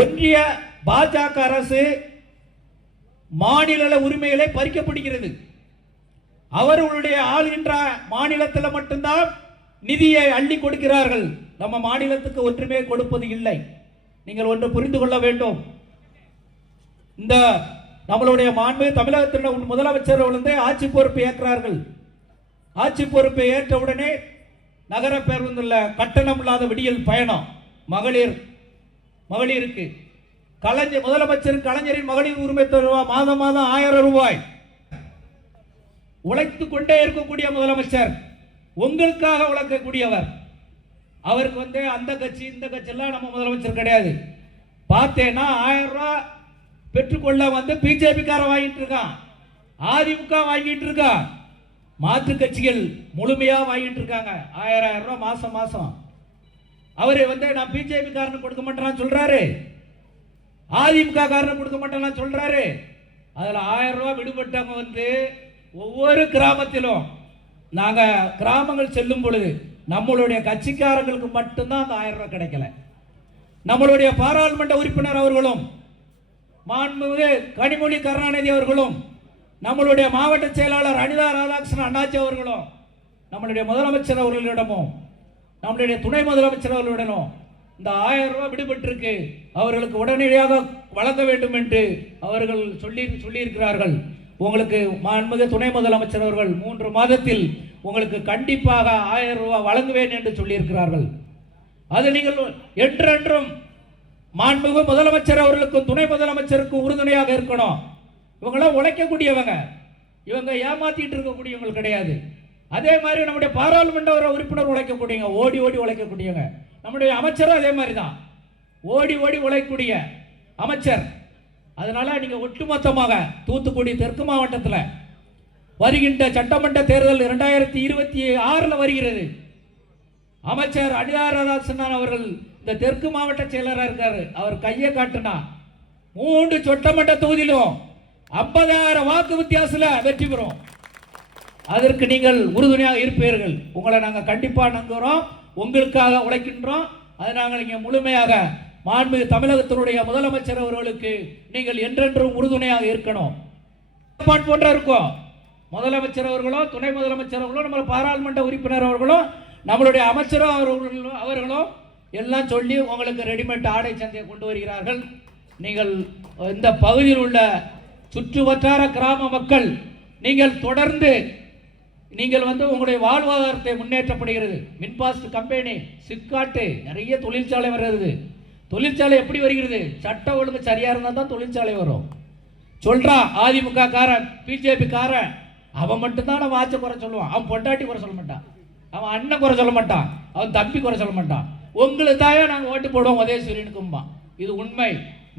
ஒன்றிய பாஜக அரசு மாநில உரிமைகளை பறிக்கப்படுகிறது. அவர்களுடைய ஆளுகின்ற மாநிலத்தில் மட்டும்தான் நிதியை அள்ளி கொடுக்கிறார்கள். நம்ம மாநிலத்துக்கு ஒன்றுமே கொடுப்பது இல்லை. நீங்கள் ஒன்று புரிந்து கொள்ள வேண்டும். இந்த நம்மளுடைய மாண்பு தமிழகத்தில் முதலமைச்சர் வந்து ஆட்சி பொறுப்பு ஏற்கிறார்கள் ஆட்சி பொறுப்பை ஏற்றவுடனே நகர பேருந்தில் கட்டணம் இல்லாத விடியல் பயணம் மகளிர் மகளிருக்கு. கலைஞர் முதலமைச்சர் கலைஞரின் மகளிர் உரிமை தொகை மாதம் மாதம் ஆயிரம் ரூபாய். உழைத்து கொண்டே இருக்கக்கூடிய முதலமைச்சர் உங்களுக்காக உழைக்கக்கூடியவர். அவருக்கு வந்து அந்த கட்சி இந்த கட்சியெல்லாம் நம்ம முதலமைச்சர் கிடையாது. பார்த்தேன்னா ஆயிரம் ரூபா பெற்றுக்கொள்ள வந்து பிஜேபிக்காரன் வாங்கிட்டு இருக்கான். அதிமுக வாங்கிட்டு இருக்கான் மாற்று கட்சிகள் முழுமையாக வாங்கிட்டு இருக்காங்க. ஆயிரம் ஆயிரம் ரூபா மாசம் மாசம். அவரு வந்து நான் பிஜேபி காரணம் கொடுக்க மாட்டேன்னு சொல்றாரு. அதிமுக காரணம் கொடுக்க மாட்டேன்னு சொல்றாரு. அதில் ஆயிரம் ரூபா விடுபட்டவங்க வந்து ஒவ்வொரு கிராமத்திலும் நாங்கள் கிராமங்கள் செல்லும் பொழுது நம்மளுடைய கட்சிக்காரங்களுக்கு மட்டும்தான் அந்த ஆயிரம் ரூபாய் கிடைக்கல. நம்மளுடைய பாராளுமன்ற உறுப்பினர் அவர்களும் மாண்புமிகு கனிமொழி கருணாநிதி அவர்களும் நம்மளுடைய மாவட்ட செயலாளர் அனிதா ராதாகிருஷ்ணன் அண்ணாச்சி அவர்களும் நம்மளுடைய முதலமைச்சர் அவர்களிடமும் நம்மளுடைய துணை முதலமைச்சர் அவர்களுடனும் இந்த ஆயிரம் ரூபாய் விடுபட்டிருக்கு அவர்களுக்கு உடனடியாக வழங்க வேண்டும் என்று அவர்கள் சொல்லி சொல்லியிருக்கிறார்கள். உங்களுக்கு மாண்புமிகு துணை முதலமைச்சர் அவர்கள் மூன்று மாதத்தில் உங்களுக்கு கண்டிப்பாக ஆயிரம் ரூபாய் வழங்குவேன் என்று சொல்லியிருக்கிறார்கள். அது நீங்கள் என்றென்றும் மாண்புமிகு முதலமைச்சர் அவர்களுக்கும் துணை முதலமைச்சருக்கும் உறுதுணையாக இருக்கணும். இவங்களாம் உழைக்கக்கூடியவங்க. இவங்க ஏமாத்திட்டு இருக்கக்கூடியவங்க கிடையாது. அதே மாதிரி நம்முடைய பாராளுமன்ற உறுப்பினர் உழைக்கக்கூடியவங்க ஓடி ஓடி உழைக்கக்கூடியவங்க. நம்முடைய அமைச்சரும் அதே மாதிரி தான் ஓடி ஓடி உழைக்கக்கூடிய அமைச்சர். அதனால் நீங்கள் ஒட்டுமொத்தமாக தூத்துக்குடி தெற்கு மாவட்டத்தில் வருகின்ற சட்டமன்ற தேர்தல் இரண்டாயிரத்தி இருபத்தி ஆறில் வருகிறது. அமைச்சர் அனிதா அவர்கள் இந்த தெற்கு மாவட்ட செயலராக இருக்கார். அவர் கையை காட்டுனா மூன்று சட்டமன்ற தொகுதியிலும் ஐம்பதாயிரம் வாக்கு வித்தியாசத்தில் வெற்றி பெறும். அதற்கு நீங்கள் உறுதுணையாக இருப்பீர்கள். உங்களை நாங்கள் கண்டிப்பாக நம்புகிறோம் உங்களுக்காக உழைக்கின்றோம். அதை நாங்கள் இங்கே முழுமையாக மாண்புமிகு தமிழகத்தினுடைய முதலமைச்சர் அவர்களுக்கு நீங்கள் என்றென்றும் உறுதுணையாக இருக்கணும். போன்ற இருக்கும். முதலமைச்சர் அவர்களோ துணை முதலமைச்சர் அவர்களோ நம்ம பாராளுமன்ற உறுப்பினர் அவர்களும் நம்மளுடைய அமைச்சரோ அவர்களோ அவர்களோ எல்லாம் சொல்லி உங்களுக்கு ரெடிமேட் ஆடை சந்தையை கொண்டு வருகிறார்கள். நீங்கள் இந்த பகுதியில் உள்ள சுற்று வட்டார கிராம மக்கள் நீங்கள் தொடர்ந்து நீங்கள் வந்து உங்களுடைய வாழ்வாதாரத்தை முன்னேற்றப்படுகிறது. மின்பாஸ்ட் கம்பெனி சிக்காட்டு நிறைய தொழிற்சாலை வருகிறது. தொழிற்சாலை எப்படி வருகிறது? சட்ட ஒழுங்கு சரியாக இருந்தால் தான் தொழிற்சாலை வரும். சொல்கிறான் அதிமுக காரன் பிஜேபி காரன் அவன் மட்டும்தான் அவன் ஆட்சி குறை சொல்லுவான். அவன் பொண்டாட்டி குறை சொல்ல மாட்டான். அவன் அண்ணன் குறை சொல்ல மாட்டான். அவன் தம்பி குறை சொல்ல மாட்டான். உங்களுக்கு தாயே நாங்கள் ஓட்டு போடுவோம் உதயசூரியனுக்கும்பா இது உண்மை.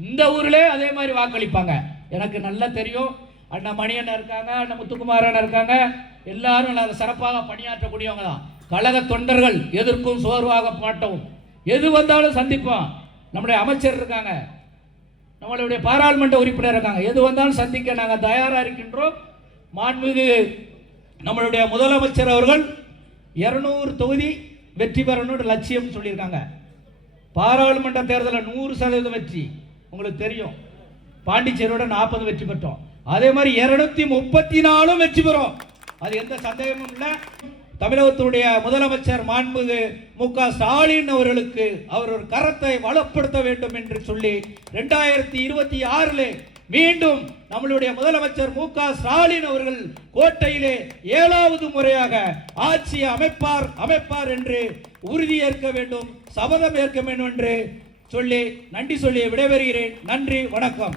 இந்த ஊர்ல அதே மாதிரி வாக்களிப்பாங்க. எனக்கு நல்லா தெரியும். அண்ணா மணியண்ணன் இருக்காங்க அண்ணா முத்துக்குமாரன் இருக்காங்க. எல்லாரும் நாங்கள் சிறப்பாக பணியாற்றக்கூடியவங்க தான் கழக தொண்டர்கள் எதற்கும் சோர்வாக மாட்டோம் எது வந்தாலும் சந்திப்போம். நம்முடைய அமைச்சர் இருக்காங்க. நம்மளுடைய பாராளுமன்ற உறுப்பினர் இருக்காங்க. எது வந்தாலும் சந்திக்க நாங்கள் தயாராக இருக்கின்றோம். மாண்புமிகு நம்மளுடைய முதலமைச்சர் அவர்கள் இரநூறு தொகுதி வெற்றி பெறணும்னு லட்சியம் சொல்லியிருக்காங்க. பாராளுமன்ற தேர்தலில் நூறு சதவீதம் வெற்றி. உங்களுக்கு தெரியும். பாண்டிச்சேரியோட நாற்பது வெற்றி பெற்றோம். அதே மாதிரி இருநூத்தி முப்பத்தி நாலும் வெற்றி பெறும். அது எந்த சந்தேகமும் இல்லை. தமிழகத்தினுடைய முதலமைச்சர் மாண்புகு மு க ஸ்டாலின் அவர்களுக்கு அவர் ஒரு கரத்தை வளப்படுத்த வேண்டும் என்று சொல்லி ரெண்டாயிரத்தி இருபத்தி ஆறில் மீண்டும் நம்மளுடைய முதலமைச்சர் மு க ஸ்டாலின் அவர்கள் கோட்டையிலே ஏழாவது முறையாக ஆட்சி அமைப்பார் அமைப்பார் என்று உறுதியேற்க வேண்டும் சபதம் ஏற்க வேண்டும் என்று சொல்லி நன்றி சொல்லி விடைபெறுகிறேன். நன்றி வணக்கம்.